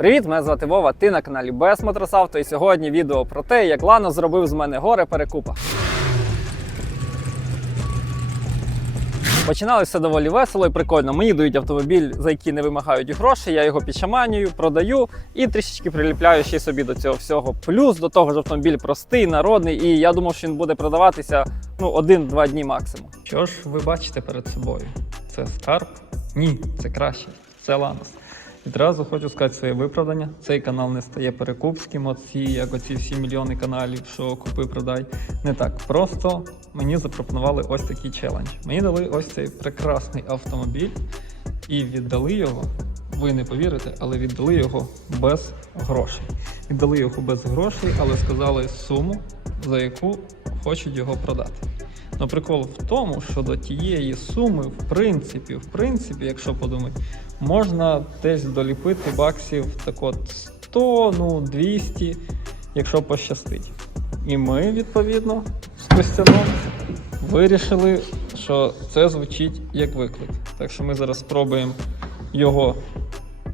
Привіт, мене звати Вова. Ти на каналі Без Мотросавто. І сьогодні відео про те, як Лано зробив з мене горе перекупа. Починали все доволі весело і прикольно. Мені дають автомобіль, за який не вимагають гроші. Я його підшаманюю, продаю і трішечки приліпляю ще собі до цього всього. Плюс до того ж автомобіль простий, народний, і я думав, що він буде продаватися ну один-два дні максимум. Що ж ви бачите перед собою? Це скарб? Ні, це краще. Це Ланос. Відразу хочу сказати своє виправдання. Цей канал не стає перекупським, оці, як оці всі мільйони каналів, що купи продай. Не так. Просто мені запропонували ось такий челендж. Мені дали ось цей прекрасний автомобіль і віддали його. Ви не повірите, але віддали його без грошей. Віддали його без грошей, але сказали суму, за яку хочуть його продати. Ну, прикол в тому, що до тієї суми, в принципі, в принципі, якщо подумати, можна десь доліпити баксів так от 100, ну 200, якщо пощастить. І ми, відповідно, з Костяном вирішили, що це звучить як виклик. Так що ми зараз спробуємо його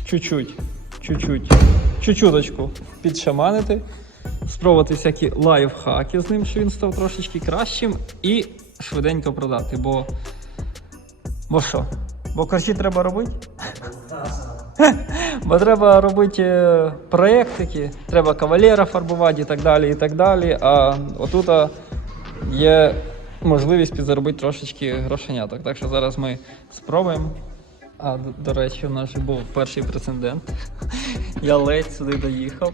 чуть-чуть, чуть-чуть, чуть-чуточку підшаманити, спробувати всякі лайфхаки з ним, що він став трошечки кращим, і швиденько продати. Бо, бо що? Бо корчі треба робити? Бо треба робити е, проєктики, треба кавалера фарбувати і так далі. і так далі. А отут є можливість підзаробити трошечки грошеняток. Так що зараз ми спробуємо. А, до, речі, у нас був перший прецедент. Я ледь сюди доїхав,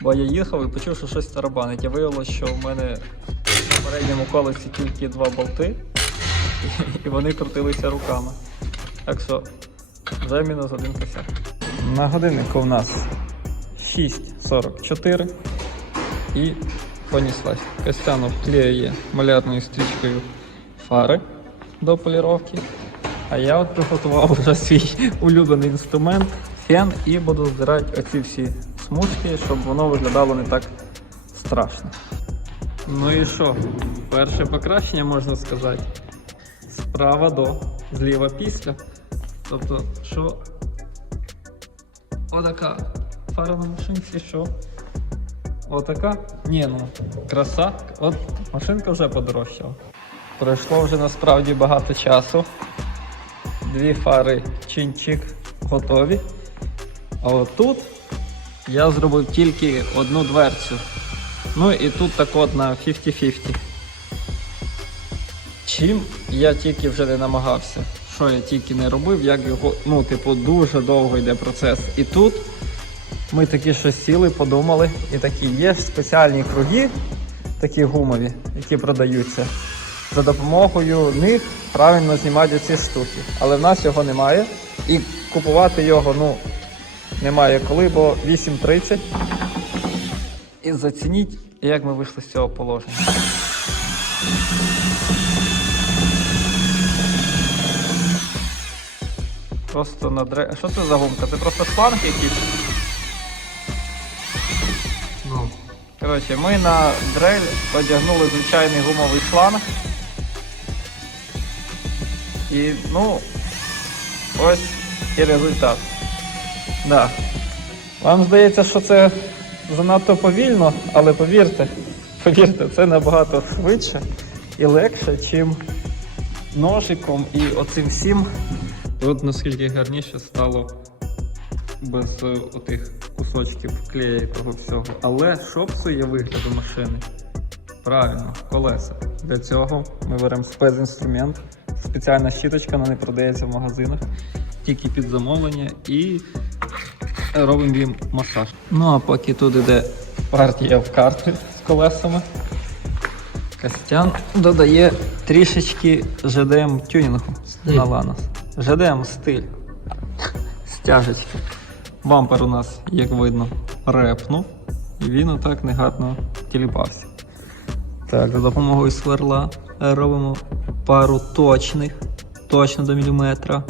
бо я їхав і почув, що щось тарабанить. Я виявилося, що в мене в передньому колесі тільки два болти, і вони крутилися руками. Так що вже мінус один косяк. На годиннику в нас 6.44 і понеслась. Костяну вклеює малярною стрічкою фари до поліровки. А я от приготував вже свій улюблений інструмент фен і буду здирати оці всі смужки, щоб воно виглядало не так страшно. Ну і що? Перше покращення можна сказати. Справа до, зліва після. Тобто, що отака фара на машинці, що? Отака? Ні, ну, краса. От машинка вже подорожчала. Пройшло вже насправді багато часу. Дві фари чинчик готові. А отут я зробив тільки одну дверцю. Ну і тут так от на 50-50. Чим я тільки вже не намагався. Що я тільки не робив, як його, ну, типу, дуже довго йде процес. І тут ми такі щось сіли, подумали, і такі є спеціальні круги, такі гумові, які продаються. За допомогою них правильно знімати ці штуки. Але в нас його немає. І купувати його ну, немає коли, бо 8.30. І зацініть, як ми вийшли з цього положення. Просто на дре... Що це за гумка? Це просто шланг якийсь? Ну, Коротше, ми на дрель одягнули звичайний гумовий шланг. І ну, ось і результат. Да. Вам здається, що це занадто повільно, але повірте, повірте, це набагато швидше і легше, чим ножиком і оцим всім. От наскільки гарніше стало без е, отих кусочків клея і того всього. Але що псує вигляду машини? Правильно, колеса. Для цього ми беремо спецінструмент. Спеціальна щіточка, вона не продається в магазинах, тільки під замовлення і робимо їм масаж. Ну а поки тут іде партія в карти з колесами. Костян додає трішечки ЖДМ тюнінгу на Ланос. ЖДМ стиль. Стяжечки. Бампер у нас, як видно, репнув. І він отак негарно тіліпався. Так, за допомогою сверла робимо пару точних, точно до міліметра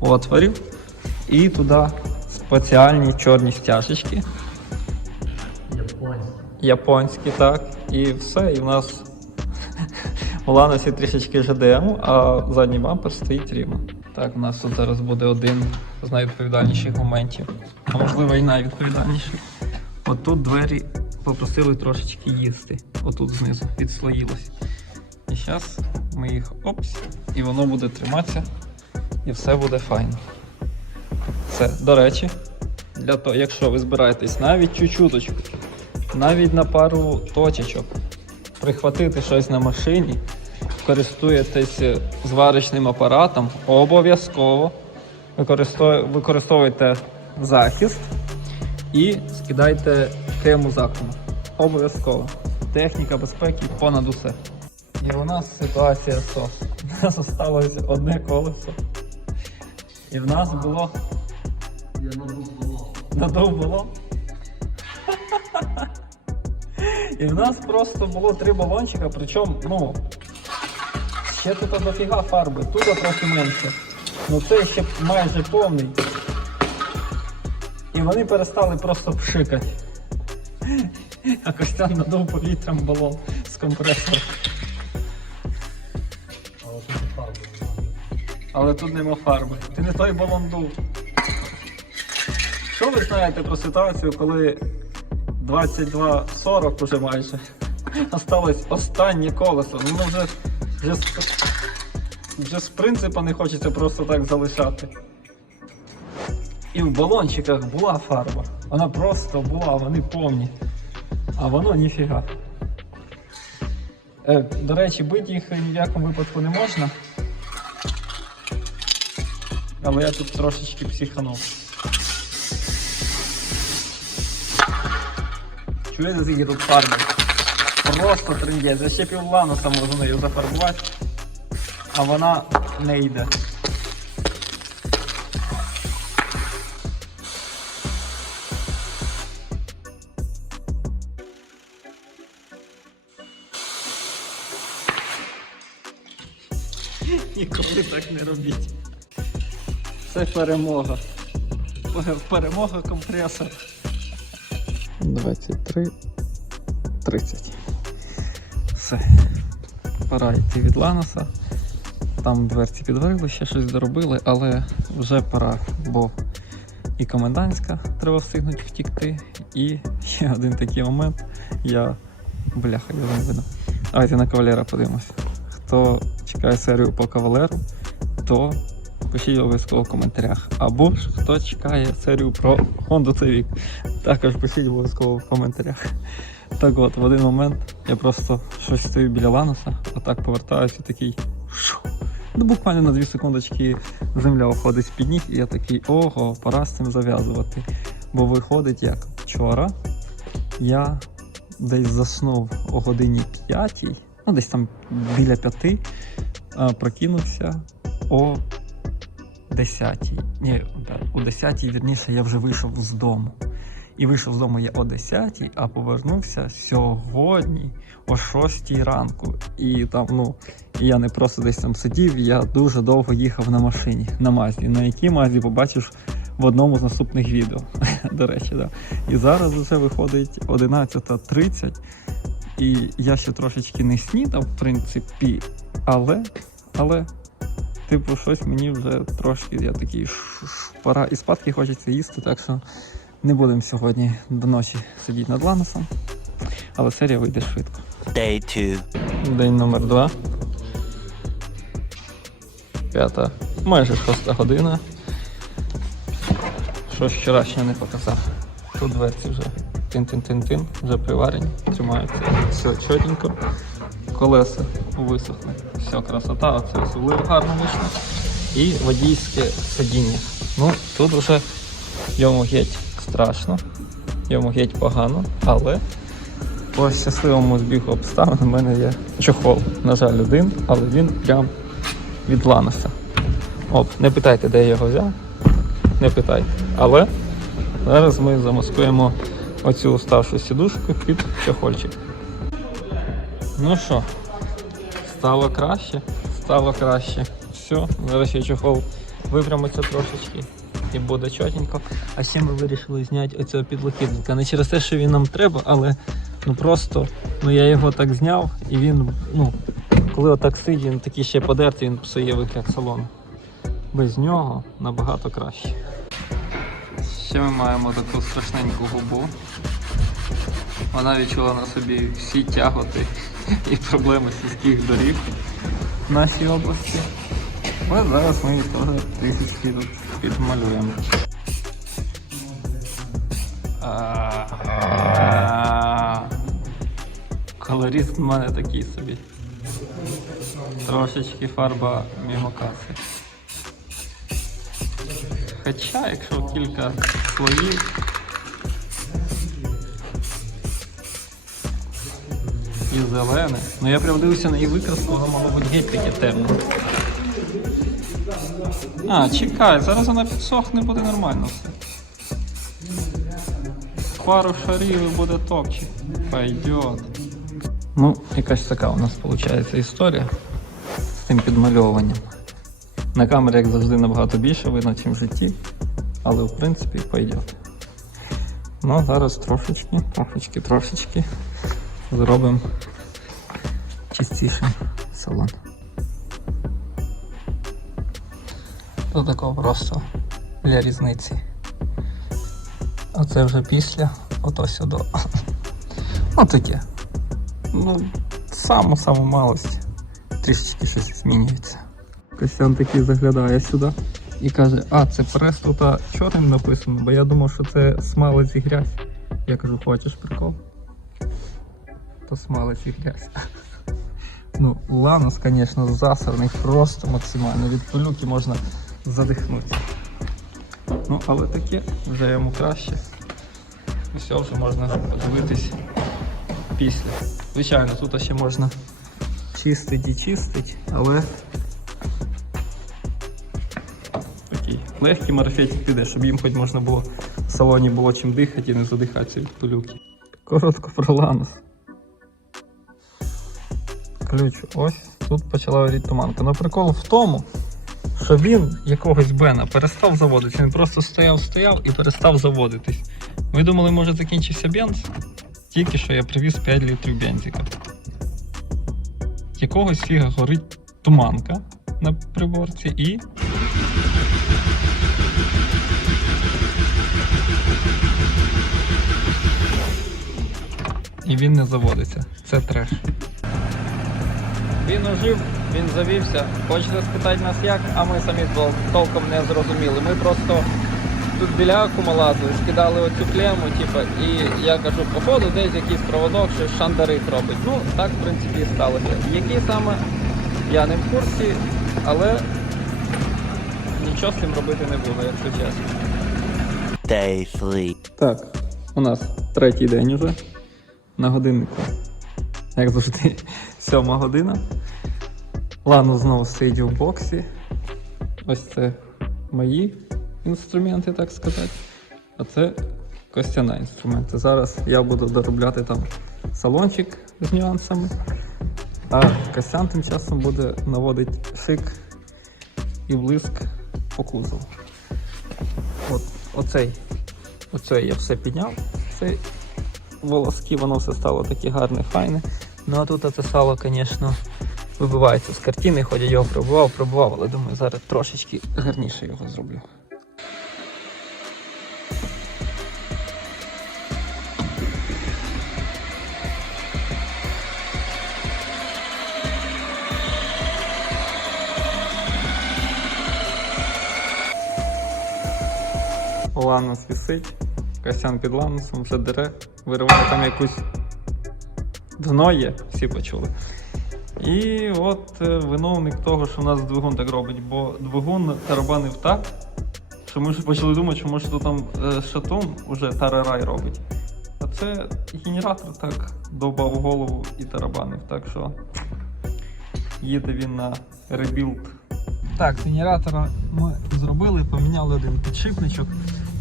отворів. І туди спеціальні чорні стяжечки. японський. Японські, так. І все. І в нас у Ланосі трішечки ЖДМ, а задній бампер стоїть рівно. Так, у нас тут зараз буде один з найвідповідальніших моментів, а можливо і найвідповідальніший. Отут двері попросили трошечки їсти. Отут знизу відслоїлось. І зараз ми їх опс, і воно буде триматися, і все буде файно. Все, до речі, для того, якщо ви збираєтесь навіть чуть-чуточку, навіть на пару точечок, прихватити щось на машині, користуєтесь зварочним апаратом, обов'язково використовуйте захист і скидайте крему закому. Обов'язково. Техніка безпеки понад усе. І у нас ситуація сос. У нас залишилось одне колесо. І в нас було. Надув було. І в нас просто було три балончика, причому, ну, ще тут дофіга фарби, тут трохи менше. Ну це ще майже повний. І вони перестали просто пшикати. А Костян надув повітрям балон з компресора. Але тут нема фарби. Ти не той балон дув. Що ви знаєте про ситуацію, коли 22.40 уже майже осталось останнє колесо? Ну вже, вже, вже з принципу не хочеться просто так залишати. І в балончиках була фарба. Вона просто була, вони повні. А воно ніфіга. Е, до речі, бити їх ні в якому випадку не можна. Але я тут трошечки психанув. Чуєте, скільки тут фарби? Просто трендець. Я ще півлануса можу нею зафарбувати, а вона не йде. Ніколи так не робіть. Це перемога. Перемога компресор. 23, 30. Все. Пора йти від Ланоса. Там дверці підварили, ще щось доробили, але вже пора, бо і комендантська треба встигнути втікти. І ще один такий момент. Я. Бляха, я не видно. Давайте на кавалера подивимося. Хто чекає серію по кавалеру, то пишіть обов'язково в коментарях. Або ж хто чекає серію про Honda Civic, також пишіть обов'язково в коментарях. Так от, в один момент я просто щось стою біля Ланоса, отак повертаюся і такий. шу. Ну, буквально на 2 секундочки земля уходить з-під ніг, і я такий, ого, пора з цим зав'язувати. Бо виходить як вчора я десь заснув о годині 5, ну десь там біля 5, прокинувся о 10. Ні, о 10 вірніше я вже вийшов з дому. І вийшов з дому я о 10, а повернувся сьогодні о 6 ранку. І там, ну, я не просто десь там сидів, я дуже довго їхав на машині, на Мазді. На якій Мазді побачиш в одному з наступних відео. До речі, да. І зараз вже виходить 11.30. І я ще трошечки не снідав, в принципі, але, але, типу, щось мені вже трошки, я такий, «Ш- ш, пора і спадки хочеться їсти, так що не будемо сьогодні до ночі сидіти над ланосом, але серія вийде швидко. Day two. День номер два. П'ята, майже шоста година. Щось вчорашнього не показав. Тут дверці вже тин-тин-тин-тин, вже приварені, тримаються. Все чотенько. Колеса висохли. Все, красота, оце особливо гарно вийшло. І водійське сидіння. Ну, тут вже йому геть страшно, йому геть погано, але по щасливому збігу обставин у мене є чохол. На жаль, один, але він прям від Ланоса. Оп, не питайте, де я його взяв. Не питайте. Але зараз ми замаскуємо оцю уставшу сідушку під чохольчик. Ну що, стало краще? Стало краще. Все, зараз я чохол випрямиться трошечки і буде чотенько. А ще ми вирішили зняти оцього підлокітника. Не через те, що він нам треба, але ну просто ну я його так зняв і він, ну, коли отак сидить, він такий ще подертий, він псує вигляд салону. без нього набагато краще. Ще ми маємо таку страшненьку губу. Вона відчула на собі всі тяготи і проблеми сільських доріг в нашій області. Але зараз ми її теж трішечки підмалюємо. Колоріст в мене такий собі. Трошечки фарба мимо каси. Хоча, якщо кілька слоїв. І зелене. Ну я прям дивився на її викраску, воно могло бути геть таке темне. А, чекай, зараз вона підсохне, буде нормально. Пару шарів і буде топчик. Пойдет. Ну, якась така у нас виходить історія з тим підмальовуванням. На камері, як завжди, набагато більше видно, ніж в житті. Але в принципі пойдет. Ну, зараз трошечки, трошечки, трошечки зробимо чистішим салон. До такого просто для різниці. А це вже після ото сюди. Ну таке. Ну, саму-саму малость. Трішечки щось змінюється. Костян такий заглядає сюди і каже, а, це прес тут чорним написано, бо я думав, що це смалець і грязь. Я кажу, хочеш прикол? То смалець і грязь. Ну, ланос, звісно, засраний просто максимально. Від пилюки можна задихнутися. Ну, але таке вже йому краще. Все вже можна подивитись після. Звичайно, тут ще можна чистити і чистити, але такий легкий марафетик піде, щоб їм хоч можна було в салоні було чим дихати і не задихатися від пилюки. Коротко про ланос. Ключ ось тут почала горіти туманка. Но прикол в тому, що він якогось Бена перестав заводитися. Він просто стояв, стояв і перестав заводитись. Ми думали, може закінчився бенз. Тільки що я привіз 5 літрів бензика. Якогось фіга горить туманка на приборці і. І він не заводиться. Це треш. Він ожив, він завівся. Хочете спитати нас як, а ми самі тол- толком не зрозуміли. Ми просто тут біля акумулятора скидали оцю клему, типу, і я кажу, походу десь якийсь проводок, щось шандарит робить. Ну, так, в принципі, і сталося. Який саме, я не в курсі, але нічого з цим робити не буду, якщо чесно. Day 3. Так, у нас третій день уже на годиннику. Як завжди, сьома година. Лану знову стоїть в боксі. Ось це мої інструменти, так сказати. А це Костяна інструменти. Зараз я буду доробляти там салончик з нюансами. А Костян тим часом буде наводити шик і блиск по кузову. От, оцей Оце я все підняв. Це волоски, воно все стало таке гарне, файне. Ну а тут це сало, звісно, вибивається з картини, хоч я його пробував, пробував, але думаю, зараз трошечки гарніше його зроблю. Ланос висить, Костян під ланосом вже дере, вириває там якусь дно є, всі почули. І от е, виновник того, що в нас двигун так робить, бо двигун тарабанив так, що ми вже почали думати, що може то там е, шатун уже тарарай робить. А це генератор так довбав голову і тарабанив. Так що їде він на ребілд. Так, з генератора ми зробили, поміняли один підшипничок.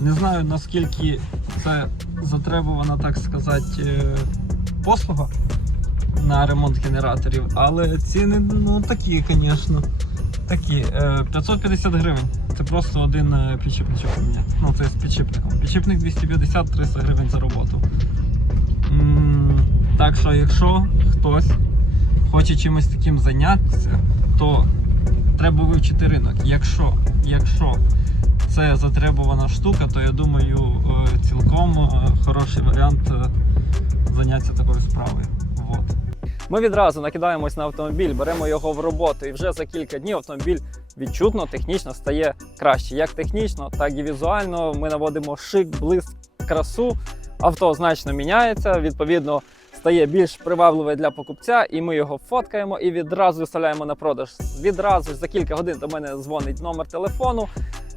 Не знаю наскільки це затребувана, так сказати, е, послуга на ремонт генераторів, але ціни ну такі, звісно. Такі. Е, 550 гривень. Це просто один е, підшипничок поміняти. Ну, це з підшипником. Підшипник 250-300 гривень за роботу. Так що, якщо хтось хоче чимось таким зайнятися, то треба вивчити ринок. Якщо якщо це затребувана штука, то я думаю, е, цілком е, хороший варіант е, зайнятися такою справою. Вот. Ми відразу накидаємось на автомобіль, беремо його в роботу, і вже за кілька днів автомобіль відчутно технічно стає краще. Як технічно, так і візуально. Ми наводимо шик, блиск, красу. Авто значно міняється, відповідно, стає більш привабливе для покупця, і ми його фоткаємо і відразу виставляємо на продаж. Відразу ж за кілька годин до мене дзвонить номер телефону.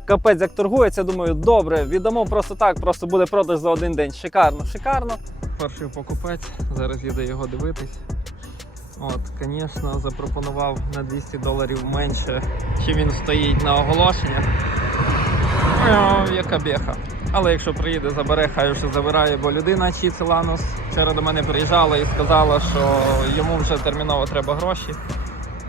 Капець як торгується, думаю, добре, віддамо просто так, просто буде продаж за один день. Шикарно, шикарно. Перший покупець, зараз їде його дивитись. От, звісно, запропонував на 200 доларів менше, чим він стоїть на оголошеннях. Яка беха. Але якщо приїде, забере, хай вже забирає, бо людина чи це Ланос вчора до мене приїжджала і сказала, що йому вже терміново треба гроші.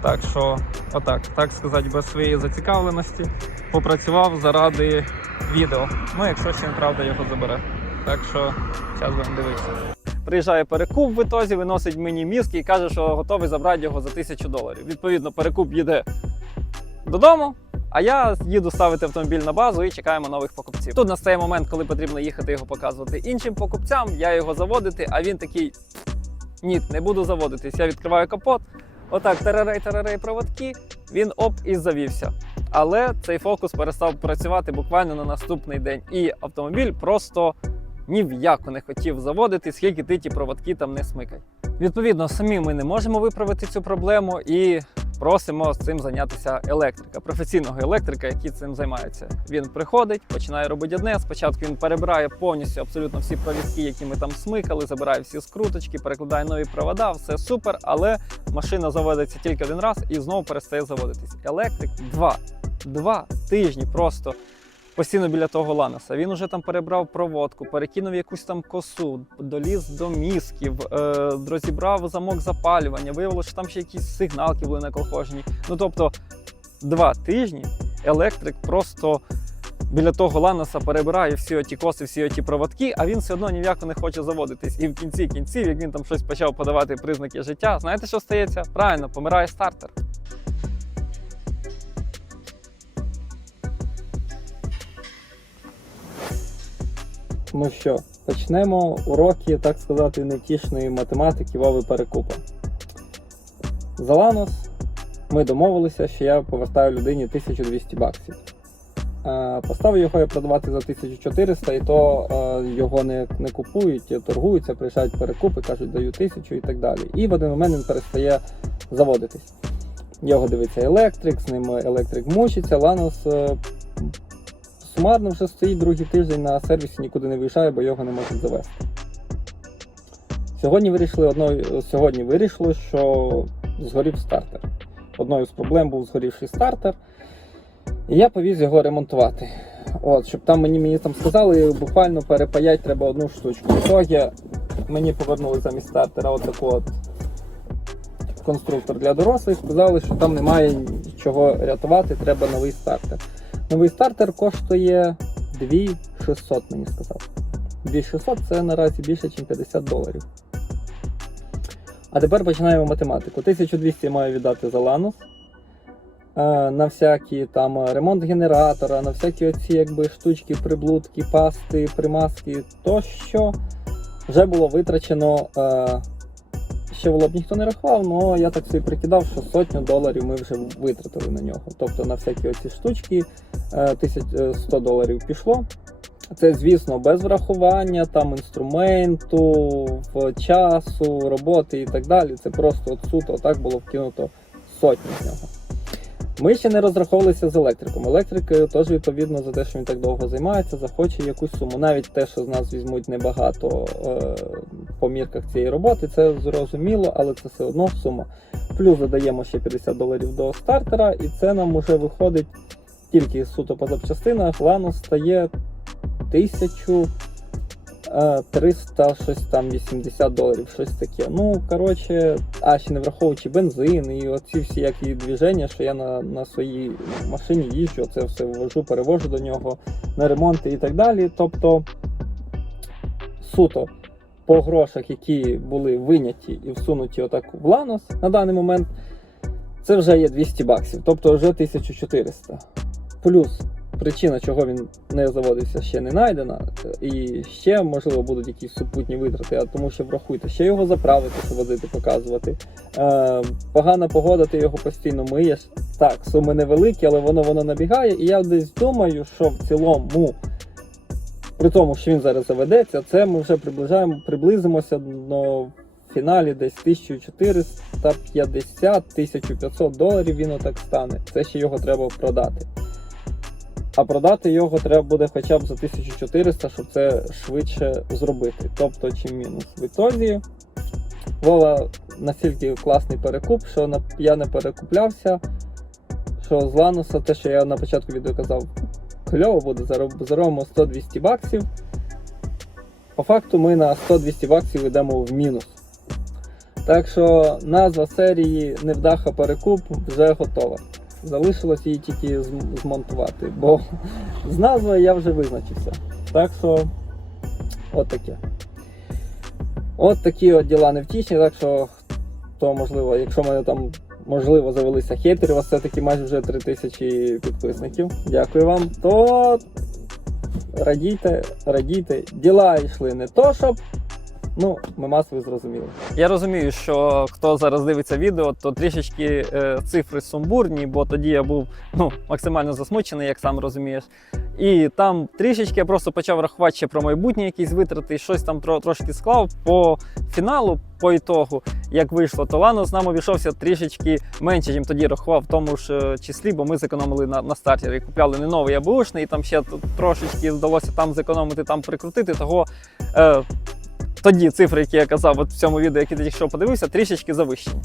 Так що, отак, так сказати, без своєї зацікавленості попрацював заради відео. Ну, якщо він правда його забере. Так що час будемо дивитися. Приїжджає перекуп в ітозі, виносить мені мізки і каже, що готовий забрати його за тисячу доларів. Відповідно, перекуп їде додому. А я їду ставити автомобіль на базу і чекаємо нових покупців. Тут настає момент, коли потрібно їхати його показувати іншим покупцям. Я його заводити, а він такий: ні, не буду заводитись. Я відкриваю капот. Отак, тарарей, тарарей, проводки. Він оп і завівся. Але цей фокус перестав працювати буквально на наступний день. І автомобіль просто ні в яку не хотів заводити, скільки ти ті проводки там не смикай. Відповідно, самі ми не можемо виправити цю проблему і просимо з цим зайнятися електрика, професійного електрика, який цим займається. Він приходить, починає робити одне. Спочатку він перебирає повністю абсолютно всі провідки, які ми там смикали, забирає всі скруточки, перекладає нові провода, все супер, але машина заводиться тільки один раз і знову перестає заводитись. Електрик два, два тижні просто постійно біля того ланоса. Він уже там перебрав проводку, перекинув якусь там косу, доліз до мізків, е, розібрав замок запалювання. Виявилося, що там ще якісь сигналки були наколхожені. Ну тобто, два тижні електрик просто. Біля того ланоса перебирає всі оті коси, всі оті проводки, а він все одно ні в яку не хоче заводитись. І в кінці кінців, як він там щось почав подавати признаки життя, знаєте, що стається? Правильно, помирає стартер. Ну що, почнемо уроки, так сказати, нетішної математики Вови Перекупа. За Ланос ми домовилися, що я повертаю людині 1200 баксів. Е, Поставив його я продавати за 1400, і то е, його не, не купують, торгуються, приїжджають перекупи, кажуть, даю 1000 і так далі. І в один момент він перестає заводитись. Його дивиться електрик, з ним електрик мучиться, Ланос е, сумарно вже стоїть другий тиждень на сервісі, нікуди не виїжджає, бо його не можуть завести. Сьогодні вирішили одною, сьогодні вирішили, що згорів стартер. Одною з проблем був згорівший стартер. І я повіз його ремонтувати. От, щоб там мені, мені там сказали, буквально перепаять треба одну штучку. Ітогі мені повернули замість стартера отаку от конструктор для дорослих. Сказали, що там немає чого рятувати, треба новий стартер. Новий стартер коштує 2600, мені сказав. 2600 це наразі більше, ніж 50 доларів. А тепер починаємо математику. 1200 я маю віддати за Ланус. Е, На всякі там е, ремонт генератора, на всякі оці якби штучки, приблудки, пасти, примазки тощо вже було витрачено. Е, Ще було б ніхто не рахував, але я так собі прикидав, що сотню доларів ми вже витратили на нього. Тобто на всякі оці штучки е, 1100 доларів пішло. Це, звісно, без врахування там інструменту, часу, роботи і так далі. Це просто от суто отак було вкинуто сотню з нього. Ми ще не розраховувалися з електриком. Електрик е, теж відповідно за те, що він так довго займається, захоче якусь суму. Навіть те, що з нас візьмуть небагато е, по мірках цієї роботи, це зрозуміло, але це все одно сума. Плюс додаємо ще 50 доларів до стартера, і це нам вже виходить тільки суто по запчастинах. Ланус стає 1300 щось там 80 доларів, щось таке. Ну, коротше, а ще не враховуючи бензин і оці всі які движення, що я на, на своїй машині їжджу, це все ввожу, перевожу до нього на ремонти і так далі. Тобто суто по грошах, які були виняті і всунуті отак в ланос на даний момент, це вже є 200 баксів, тобто вже 1400. плюс причина, чого він не заводився, ще не знайдена. І ще, можливо, будуть якісь супутні витрати, а тому що врахуйте, ще його заправити, возити, показувати. Е, погана погода, ти його постійно миєш. Так, суми невеликі, але воно воно набігає. І я десь думаю, що в цілому, при тому, що він зараз заведеться, це ми вже приближаємо, приблизимося до фіналі десь 1450-1500 доларів він отак стане. Це ще його треба продати. А продати його треба буде хоча б за 1400, щоб це швидше зробити. Тобто, чим мінус. В ітозі Вова настільки класний перекуп, що я не перекуплявся. Що з Лануса, те, що я на початку відео казав, кльово буде, зароб- заробимо 100-200 баксів. По факту ми на 100-200 баксів йдемо в мінус. Так що назва серії Невдаха перекуп вже готова. Залишилось її тільки змонтувати, бо з назвою я вже визначився. Так що, от таке. От такі от діла невтішні, так що, то можливо, якщо мене там можливо завелися хейтери, у вас все-таки майже вже 3000 підписників. Дякую вам. То радійте, радійте. Діла йшли не то, щоб. Ну, мемас ви зрозуміли. Я розумію, що хто зараз дивиться відео, то трішечки е, цифри сумбурні, бо тоді я був ну, максимально засмучений, як сам розумієш. І там трішечки я просто почав рахувати ще про майбутні якісь витрати, і щось там тро, трошки склав по фіналу, по ітогу, як вийшло, то Лано з нами обійшовся трішечки менше, ніж тоді рахував в тому ж е, числі, бо ми зекономили на, на стартері. Купляли не новий а бушний, і там ще трошечки вдалося там зекономити, там прикрутити. Того е, тоді цифри, які я казав от в цьому відео, яке тільки що подивився, трішечки завищені.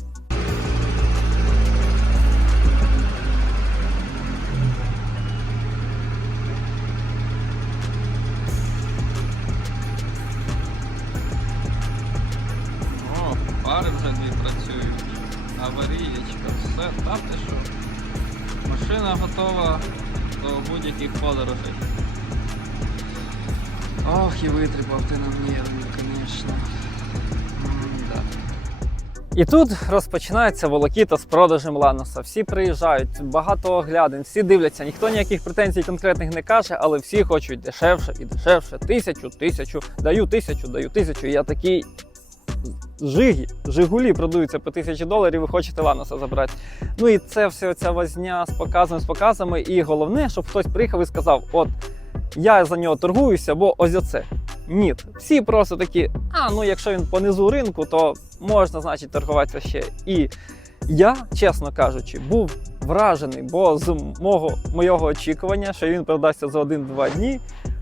О, пари вже дві працюють. Аварієчка, все, там ти що. Машина готова до будь-яких подорожей. Ох, і витріпав ти нам нервні, звісно. І тут розпочинається волокіта з продажем Ланоса. Всі приїжджають, багато оглядин, всі дивляться, ніхто ніяких претензій конкретних не каже, але всі хочуть дешевше і дешевше. Тисячу, тисячу, даю тисячу, даю тисячу. Я такий. Жигі, Жигулі продаються по тисячі доларів, ви хочете Ланоса забрати. Ну і це все ця возня з показами, з показами. І головне, щоб хтось приїхав і сказав: от я за нього торгуюся, бо ось оце. Ні. Всі просто такі, а ну якщо він понизу ринку, то можна, значить, торгуватися ще. І я, чесно кажучи, був вражений, бо з мого, моєго очікування, що він продасться за 1-2 дні,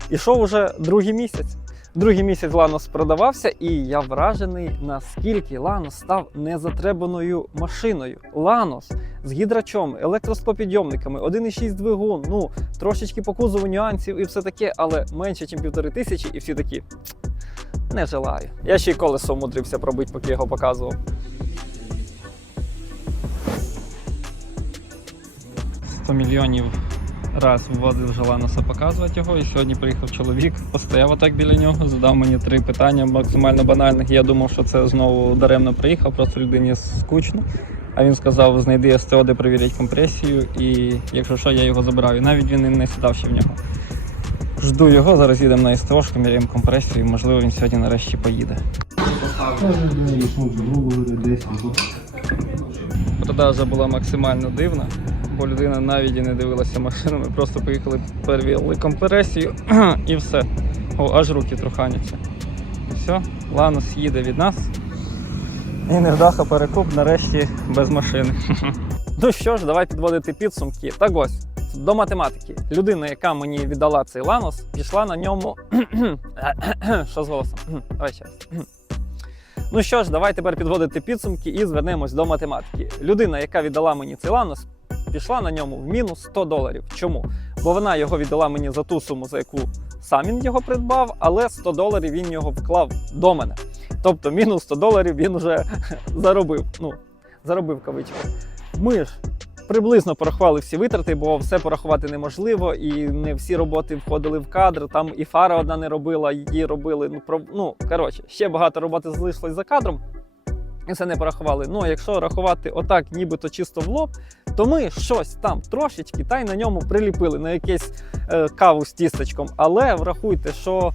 ішов уже другий місяць. Другий місяць Ланос продавався, і я вражений, наскільки Ланос став незатребаною машиною. Ланос з гідрачом, електросклопідйомниками, 1,6 двигун, ну трошечки по кузову нюансів і все таке, але менше, ніж півтори тисячі, і всі такі. Не желаю. Я ще й колесо мудрився пробити, поки його показував. 100 мільйонів раз вводив вже Ланоса показувати його. І сьогодні приїхав чоловік, постояв отак біля нього, задав мені три питання максимально банальних. Я думав, що це знову даремно приїхав, просто людині скучно. А він сказав, знайди СТО, де перевірять компресію, і якщо що, я його забираю. Навіть він не сідав ще в нього. Жду його, зараз їдемо на СТО, міряємо компресію, і можливо він сьогодні нарешті поїде. Продажа була максимально дивна, бо людина навіть і не дивилася машину. Ми просто поїхали, перевірили компресію і все. О, аж руки труханяться. Все, Ланос їде від нас. І невдаха перекуп нарешті без машини. ну що ж, давай підводити підсумки. Так ось, до математики. Людина, яка мені віддала цей Ланос, пішла на ньому. що з голосом? Давай ще. Ну що ж, давай тепер підводити підсумки і звернемось до математики. Людина, яка віддала мені цей ланос, пішла на ньому в мінус 100 доларів. Чому? Бо вона його віддала мені за ту суму, за яку сам він його придбав, але 100 доларів він його вклав до мене. Тобто мінус 100 доларів він вже заробив. Ну, заробив кавички. Ми ж приблизно порахували всі витрати, бо все порахувати неможливо, і не всі роботи входили в кадр. Там і фара одна не робила, її робили. Ну, про, ну коротше, ще багато роботи залишилось за кадром. Все не порахували. Ну, якщо рахувати отак, нібито чисто в лоб, то ми щось там трошечки та й на ньому приліпили на якесь е, каву з тістечком. Але врахуйте, що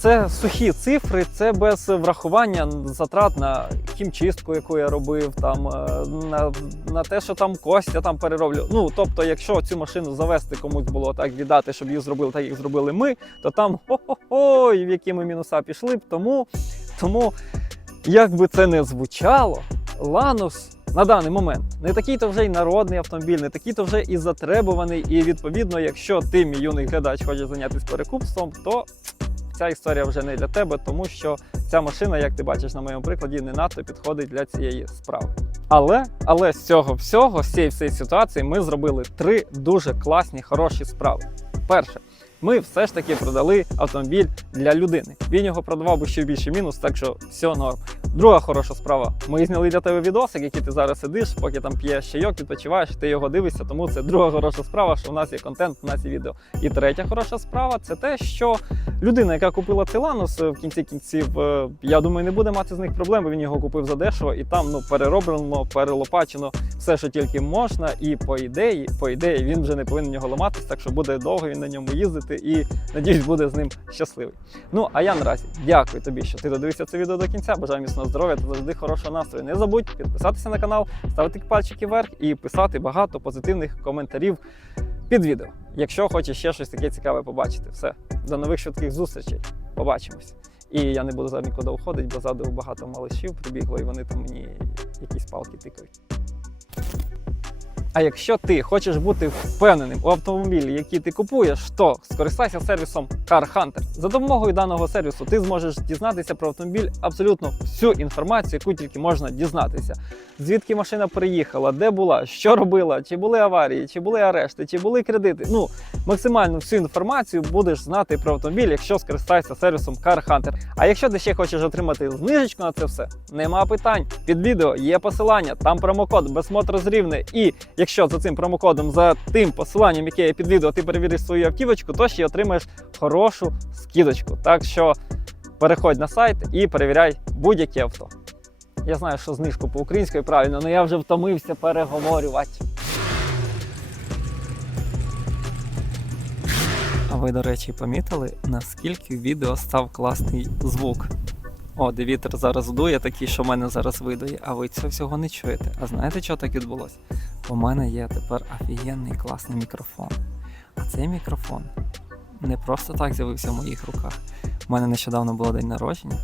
це сухі цифри, це без врахування затрат на хімчистку, яку я робив, там е, на, на те, що там Костя там перероблю. Ну тобто, якщо цю машину завести комусь було так віддати, щоб її зробили так, як зробили ми, то там хо-хо-хо, і в які ми мінуса пішли б. Тому, тому як би це не звучало, Ланус на даний момент не такий то вже й народний автомобіль, не такий то вже і затребуваний. І відповідно, якщо ти, мій юний глядач, хочеш зайнятися перекупством, то ця історія вже не для тебе, тому що ця машина, як ти бачиш на моєму прикладі, не надто підходить для цієї справи. Але, але з цього всього, з цієї всієї ситуації, ми зробили три дуже класні, хороші справи. Перше, ми все ж таки продали автомобіль для людини. Він його продавав би ще більше мінус, так що все норм. Друга хороша справа. Ми зняли для тебе відосик, який ти зараз сидиш, поки там п'єш чайок, відпочиваєш, ти його дивишся. Тому це друга хороша справа, що у нас є контент, у нас є відео. І третя хороша справа це те, що людина, яка купила цей Ланус, в кінці кінців, е, я думаю, не буде мати з них проблем, бо він його купив за дешево, і там ну перероблено, перелопачено все, що тільки можна. І по ідеї, по ідеї, він вже не повинен нього ламатись, так що буде довго він на ньому їздити і надіюсь, буде з ним щасливий. Ну а я наразі дякую тобі, що ти додивився це відео до кінця. Бажаю міцного здоров'я та завжди хорошого настрою. Не забудь підписатися на канал, ставити пальчики вверх і писати багато позитивних коментарів під відео. Якщо хочеш ще щось таке цікаве побачити. Все, до нових швидких зустрічей. Побачимось. І я не буду зараз нікуди уходити, бо ззаду багато малишів прибігло, і вони там мені якісь палки тикають. А якщо ти хочеш бути впевненим у автомобілі, який ти купуєш, то скористайся сервісом Car Hunter. За допомогою даного сервісу ти зможеш дізнатися про автомобіль абсолютно всю інформацію, яку тільки можна дізнатися. Звідки машина приїхала, де була, що робила, чи були аварії, чи були арешти, чи були кредити. Ну максимально всю інформацію будеш знати про автомобіль, якщо скористаєшся сервісом Car Hunter. А якщо ти ще хочеш отримати знижечку на це все, нема питань. Під відео є посилання, там промокод безмотр розрівне. І якщо за цим промокодом, за тим посиланням, яке є під відео, ти перевіриш свою автівочку, то ще отримаєш хорошу скидочку. Так що переходь на сайт і перевіряй будь-яке авто. Я знаю, що знижку по-українськи правильно, але я вже втомився переговорювати. А ви, до речі, помітили, наскільки відео став класний звук? О, де вітер зараз дує, такий, що мене зараз видає, а ви цього всього не чуєте. А знаєте, що так відбулося? У мене є тепер офігенний класний мікрофон. А цей мікрофон не просто так з'явився в моїх руках. У мене нещодавно було день народження,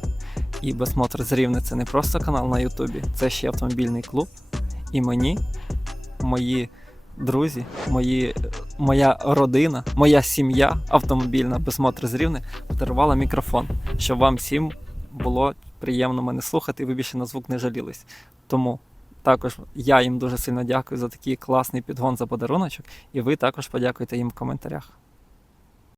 і Безмотр з Рівне це не просто канал на Ютубі, це ще автомобільний клуб. І мені, мої друзі, мої, моя родина, моя сім'я автомобільна Безмотр з Рівне подарувала мікрофон, щоб вам всім було приємно мене слухати, і ви більше на звук не жалілись. Тому також я їм дуже сильно дякую за такий класний підгон за подаруночок, і ви також подякуйте їм в коментарях.